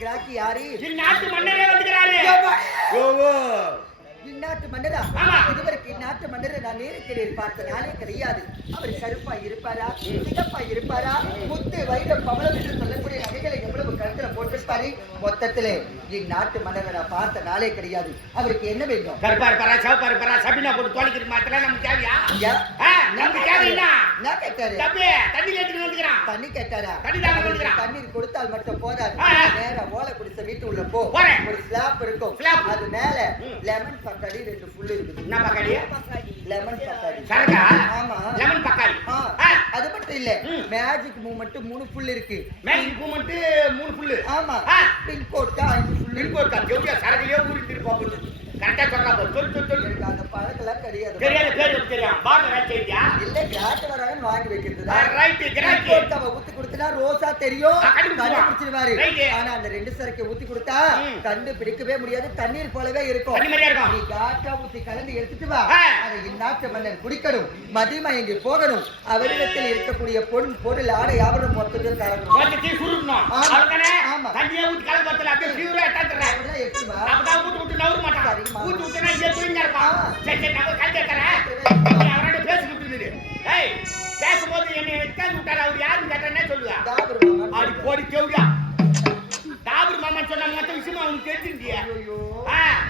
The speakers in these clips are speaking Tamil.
கிராக்கி யாரு இந்நாட்டு மன்னரே வந்துக்கிறாரு ஓவோ இந்நாட்டு மன்னரா? ஆமா. இதுவரைக்கும் இந்நாட்டு மன்னரை நான் நேருக்கு பார்த்த நாளே கிடையாது. அவர் கருப்பா இருப்பாரா? சிகப்பா இருப்பாரா? முத்து வைரம் பவளம் என்று சொல்லக்கூடிய நகைகளை எவ்வளவு கருத்துல போட்டிருப்பாரு? மொத்தத்திலே இந்நாட்டு மன்னரை நான் பார்த்த நாளே கிடையாது. அவருக்கு என்ன வேண்டும்? கருப்பா இருப்பாரா சிவப்பா இருப்பாரா சபினா போட்டு தோலிக்கிற மாத்தலாம் நமக்கு தேவையா? நமக்கு தேவை என்ன? என்ன கேட்டாரு தம்பி தண்ணி கேட்டுட்டு வந்துக்கிறான் தண்ணி கேட்டாரா. தண்ணீர் கொடுத்தால் மட்டும் போதாது. நேரா ஓலை குடிச்ச வீட்டு உள்ள போ. ஒரு ஸ்லாப் இருக்கும். அது மேல. லெமன் பக்காடி ரெண்டு புல்லு இருக்குது. என்ன லெமன் பக்காடி சரக்கா? ஆமா. Lemon Bacardi. அது மட்டும் இல்ல. மேஜிக் மூமெண்ட் மூணு புல் இருக்கு. மேஜிக் மூமெண்ட் மூணு புல்லு ஆமா. பின் கோட்டா அஞ்சு புல் இருக்கு. இருக்கோட்டா ஜெவுடியா சரகுலயே ஊறிட்டு இருப்போம் கரெக்டா பாரு. சொல்லு சொல்லு சொல்லு எனக்கு அந்த பழக்கெல்லாம் கிடையாது தெரியாது பேர் தெரியும். பாருங்க ரைட் செய்தியா இல்ல கிராட் வராங்கன்னு வாங்கி வைக்கிறது ரைட் கிராக்கி கொடுத்தனா ரோசா தெரியும். கண்டுபிடிச்சிருவாரு. ஆனா அந்த ரெண்டு சரக்கு ஊத்தி கொடுத்தா. கண்டு பிடிக்கவே முடியாது. தண்ணீர் போலவே இருக்கும். நீ காட்டா ஊத்தி கலந்து எடுத்துட்டு வா. அதை இந்நாட்டு மன்னர் குடிக்கணும். மதிமயங்கி போகணும். அவரிடத்தில் இருக்கக்கூடிய பொன் பொருள் ஆடை ஆபரணம் மொத்தத்தில் கலக்கணும். கொஞ்சம் தீ சுருட்டணும். ஆமா. தண்ணியை ஊத்தி கலந்து அப்படியே பியூரா எடுத்து வா. அப்பதான் மாட்டான். இங்கே இருப்பான். சரி சரி அவரோட பேசிக்கிட்டு ஏய் பேசும்போது என்னை உட்கார்ந்து விட்டாரு. அவர் யாருன்னு கேட்டேன்னே சொல்லுவா. மாமா. அப்படி போடி கேவுடியா டாபர் மாமான்னு சொன்ன மொத்த விஷயமா அவனுக்கு தெரிஞ்சிருந்திய.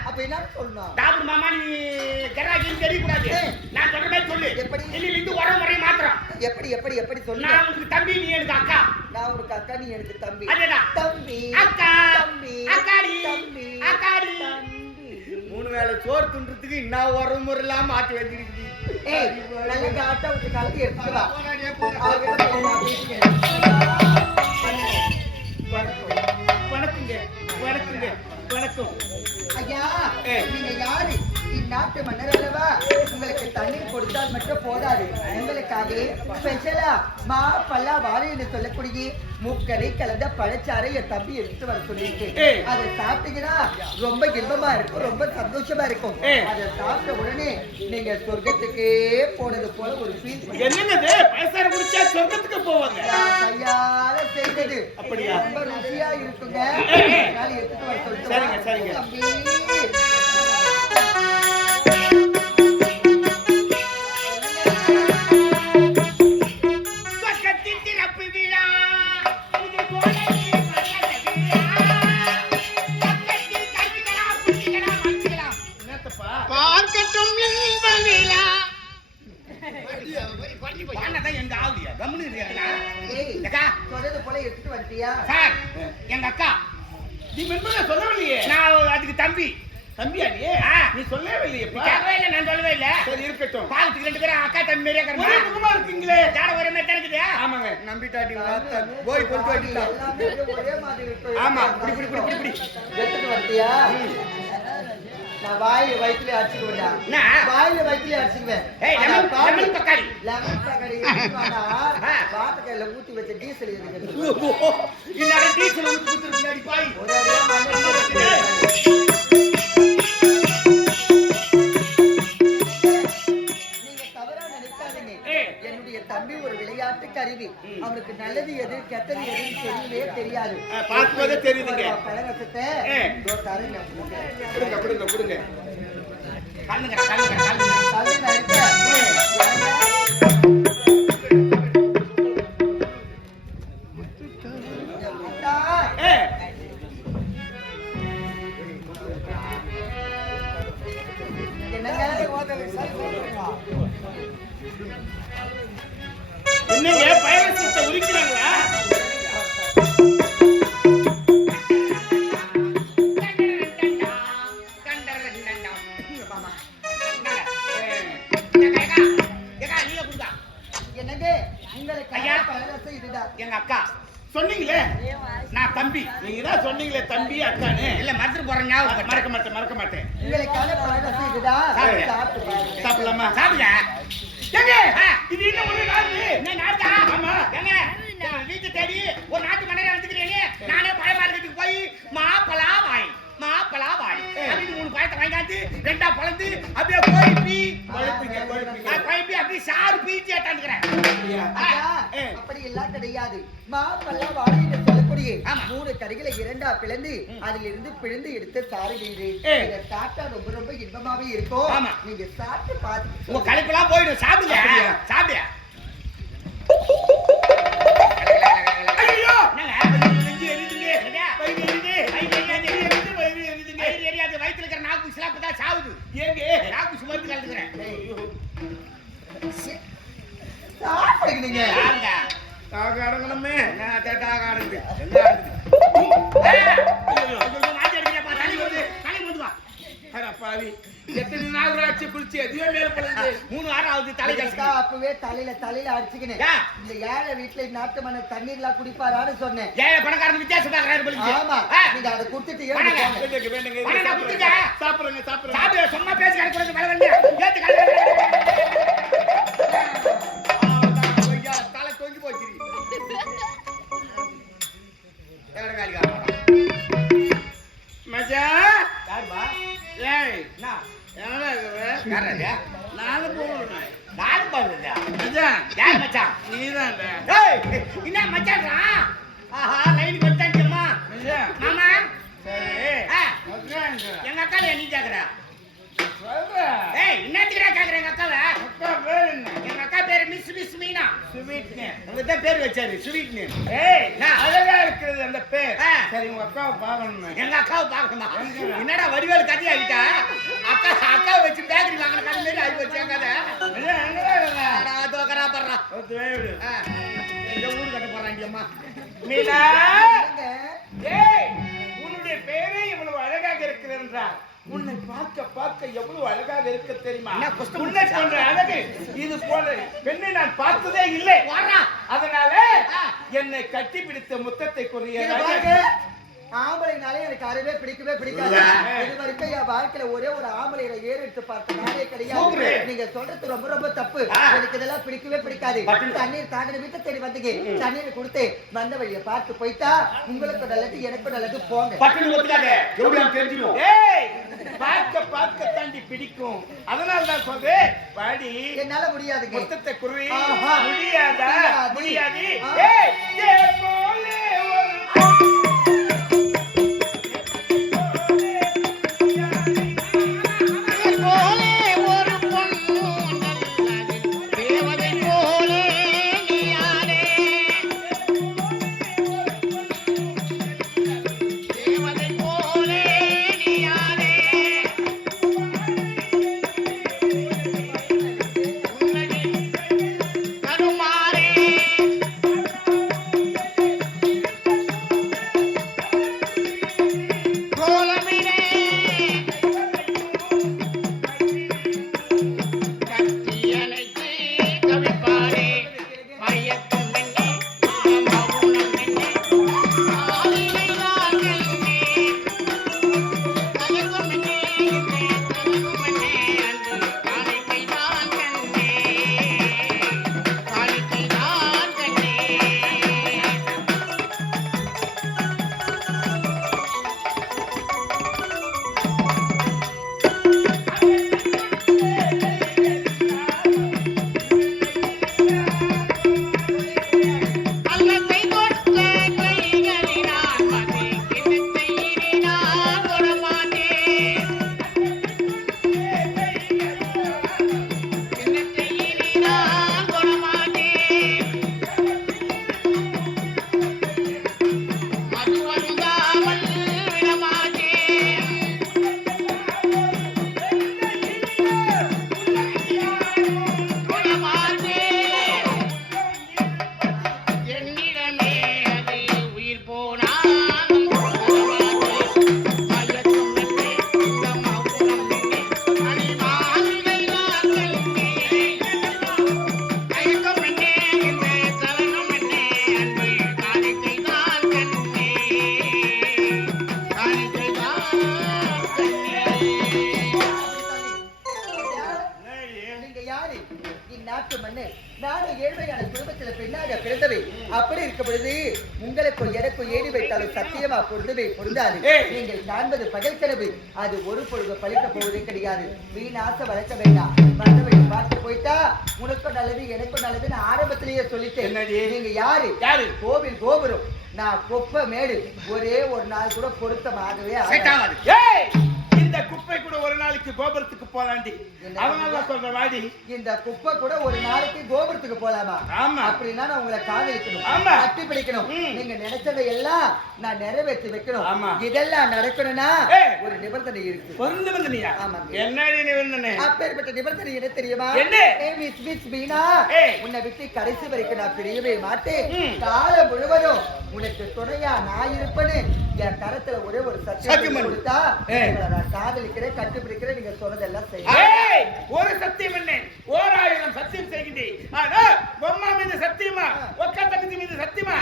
அப்ப என்ன சொல்லணும்? டாபர் மாமா நீ கராஜின்னு தெரியக்கூடாது. நான் சொல்ற மாதிரி சொல்லு. எப்படி? இன்னில இருந்து உறவு முறை மாத்திரம். எப்படி எப்படி எப்படி சொல்லு? நான் உனக்கு தம்பி நீ எனக்கு அக்கா. நான் உனக்கு அக்கா நீ எனக்கு தம்பி. தம்பி அக்கா. தம்பி அக்காடி. தம்பி அக்காடி. மூணு வேளை சோறு துண்டுறதுக்கு இன்னும் ஒரு முறையெல்லாம் மாத்தி வச்சிருக்குது ஏய் நல்ல காட்டா விட்டு கலந்து எடுத்துட்டு வா. வணக்கம். வணக்கங்க வணக்கங்க வணக்கம் ஐயா. நீங்க யாரு இந்நாட்டு மன்னர் அல்லவா உங்களுக்கு தண்ணீர் கொடுத்தால் மட்டும் போதாது உங்களுக்காக ஸ்பெஷலா மா பல்லா வாழை என்று சொல்லக்கூடிய மூக்கடை கலந்த பழச்சாறை என் தம்பி எடுத்து வர சொல்லியிருக்கேன் ஏய். அதை சாப்பிட்டீங்கன்னா ரொம்ப இன்பமா இருக்கும் ரொம்ப சந்தோஷமா இருக்கும். அதை சாப்பிட்ட உடனே நீங்க சொர்க்கத்துக்கே போனது போல ஒரு ஃபீல் என்னது குடிச்சா சொர்க்கத்துக்கு போவாங்க கையால செய்தது அப்படியா? ரொம்ப ருசியா இருக்குங்க. அதனால எடுத்துட்டு வர சொல்லிட்டு சரிங்க, வா. சரிங்க. நீ மென்பதை சொல்லவில்லையே. நான் அதுக்கு தம்பி. தம்பியா நீ. நீ சொல்லவே இல்லையேப்பா கேட்கவே இல்லை நான் சொல்லவே இல்லை. சரி இருக்கட்டும். பாலத்துக்கு ரெண்டு பேரும் அக்கா தம்பி மாதிரியே ஒரே இருக்கிறோமா? முகமா இருக்கீங்களே. ஜாட ஒரே மாதிரி தான் இருக்குது. ஆமாங்க. நம்பிட்டாடி போய் கொண்டு ஒரே. ஆமா, இப்படி, இப்படி, இப்படி, இப்படி, எடுத்துட்டு வந்துட்டியா நான் வாயில வயிற்றுல அடிச்சுக்குவேன்டா. என்ன? வாயில வயிற்றுல அடிச்சுக்குவேன். லெமன் தக்காளி. லெமன் தக்காளி எடுத்துட்டு வாடா. ஆ. வாழைக்காயில ஊத்தி வச்ச டீசல் டீசல் ஊத்தி பின்னாடி பாய். ஒரு அவனுக்கு நல்லது எது கெட்டது எதுன்னு தெரியவே தெரியாது. பார்க்கும்போதே தெரியுதுங்க. உங்களுக்கு. கொடுங்க. கொடுங்க கொடுங்க கல்லுங்க கல்லுங்க கல்லுங்க நான் தம்பி. நீங்க தான் சொன்னீங்களே தம்பி அக்கானு இல்ல மறந்துட்டு போறேன் ஞாபகம் மறக்க மாட்டேன் மறக்க மாட்டேன். உங்களுக்கான. சாப்பிடலாமா? சாப்பிடுங்க. ஏங்க. இது என்ன ஒண்ணு நாடு என்ன நாடா ஆமா. ஏங்க நான் வீட்டு தேடி ஒரு நாட்டு மன்னரை வந்துக்கிறேனே நானே பழ மார்க்கெட்டுக்கு போய் மாப்பழா வாய் மாப்பழா வாய். அப்படின்னு மூணு பழத்தை வாங்கிட்டு ரெண்டா பழந்து அப்படியே குழப்பி. குழப்பிங்க, குழப்பிங்க. குழப்பி அப்படியே சாறு பீச்சி ஏட்டாந்துக்கிறேன். அப்படி எல்லாம் கிடையாது ஆமா. மூணு கறிகளை இரண்டா பிளந்து அதிலிருந்து பிழிந்து எடுத்து ஏய். இதை சாப்பிட்டா ரொம்ப ரொம்ப இன்பமாவே இருக்கும் ஆமா. நீங்க சாப்பிட்டு பார்த்து உங்க. களைப்பெல்லாம் போயிடும் சாப்பிடுங்க அப்படியா? சாப்பிடு ஐயோ நாள் ஆச்சு குளிச்சு எதுவே மேல பழுது மூணு வாரம் ஆகுது தலை. தான் அப்பவே தலையில தலையில அடிச்சுக்கினேன்? இந்த ஏழை வீட்டுல நாட்டு மன்ன தண்ணீர்லாம் குடிப்பாரான்னு சொன்னேன் ஏன் பணக்காரன் வித்தியாசம் பார்க்கறாரு போலீஸ். ஆமா நீங்க அதை குடுத்துட்டு கொடுத்துட்டேன். சாப்பிடுங்க சாப்பிடுங்க சாப்பிடு, சும்மா பேசி கிடக்கிறது மேல வந்து, ஏத்து கலந்து. கேக்குற எங்க அக்காவை? அக்கா பேர் என்ன எங்க அக்கா பேரு மிஸ் மிஸ் மீனா. சுவீட்னு அவர்தான் பேர் வச்சாரு, sweet name. ஏய் அழகா இருக்கிறது அந்த பேர். சரி உங்க அக்காவை பாக்கணுமே எங்க அக்காவை பார்க்கணுமா? என்னடா வடிவேலு கதையாகிட்டா? அக்கா அக்காவை வச்சு பேக்கரி வாங்கின கதை மாதிரி ஆகி போச்சு என் கதை. விடு. ஆ, எங்க ஊரு கட்ட போறாண்டி அம்மா. மீனா? ஏய் உன்னுடைய பேரே இவ்வளவு அழகாக இருக்கிறது என்றால் உன்னை பார்க்க பார்க்க எவ்வளவு அழகாக இருக்க தெரியுமா உன்னை? போன்ற அழகு இது போல பெண்ணை நான் பார்த்ததே இல்லை. அதனால. என்னை கட்டி பிடித்த முத்தத்தை பாருங்க, ஆம்பளைனாலே எனக்கு அறவே பிடிக்கவே பிடிக்காது. இது வரைக்கும் வாழ்க்கையில ஒரே ஒரு ஆம்பளையில ஏறு எடுத்து பார்த்த நாளே கிடையாது. நீங்க சொல்றது ரொம்ப ரொம்ப தப்பு. எனக்கு இதெல்லாம் பிடிக்கவே பிடிக்காது. தண்ணீர் தாங்கின வீட்டை தேடி வந்தீங்க. தண்ணீர் கொடுத்து வந்த வழியை பார்த்து போயிட்டா உங்களுக்கு நல்லது எனக்கு நல்லது. போங்க. தெரிஞ்சிடும். ஏய் பார்க்க பார்க்க தாண்டி பிடிக்கும். அதனால தான் சொல்றேன். வாடி. என்னால முடியாதுங்க. முத்தத்தை ஆஹா. முடியாதா? முடியாது. இந்நாட்டு மண்ணு நானும் ஏழ்மையான குடும்பத்துல பெண்ணாக பிறந்தவை அப்படி இருக்க பொழுது உங்களுக்கும் எனக்கும் ஏடி வைத்தாலும் சத்தியமா பொருந்தவே பொருந்தாது. ஏய். நீங்கள் காண்பது பகல் கனவு அது ஒரு பொழுது பழிக்க போவதே கிடையாது. வீணாச வளர்க்க வேண்டாம். வந்தவை பார்த்து போயிட்டா உனக்கும் நல்லது எனக்கும் நல்லதுன்னு ஆரம்பத்திலேயே சொல்லிட்டேன்? நீங்க யாரு? யாரு? கோவில் கோபுரம். நான் கொப்ப மேடு ஒரே ஒரு நாள் கூட பொருத்தமாகவே ஆகாது. இந்த குப்பை கூட ஒரு நாளைக்கு கோபுரத்துக்கு போலாண்டி அதனால சொல்ற வாடி இந்த குப்பை கூட ஒரு நாளைக்கு கோபுரத்துக்கு போலாமா ஆமா. அப்படின்னா நான் உங்களை காதலிக்கணும் ஆமா. கட்டி பிடிக்கணும். நீங்க நினைச்சதை எல்லாம் நான் நிறைவேற்றி வைக்கணும் ஆமா. இதெல்லாம் நடக்கணும்னா. ஒரு நிபந்தனை இருக்கு பொருந்து வந்தனியா ஆமாங்க. என்னடி நீ வந்தனே அப்பேற்பட்ட நிபந்தனை என்ன தெரியுமா என்ன? Miss miss Meena. உன்னை விட்டு கடைசி வரைக்கும் நான் பிரியவே மாட்டேன். காலம் முழுவதும் உனக்கு துணையா நான் இருப்பேன்னு என் கரத்துல ஒரே ஒரு சத்தியம். கொடுத்தா நான் காதலிக்கிறேன் கண்டுபிடிக்கிறேன் நீங்க சொன்னதெல்லாம் செய்ய ஒரு சத்தியம் என்ன ஓர் ஆயிரம் சத்தியம் செய்கின்றேன். ஆனா பொம்மா மீது சத்தியமா? ஒக்க தங்கச்சி மீது சத்தியமா?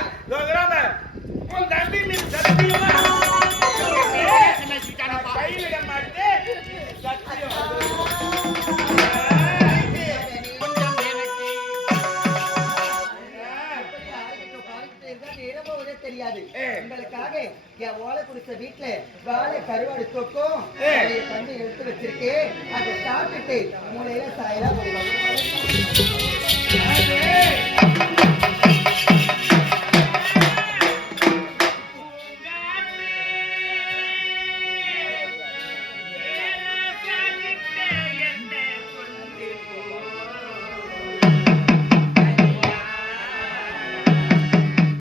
வச்சிருக்கேன் அதை சாப்பிட்டுட்டு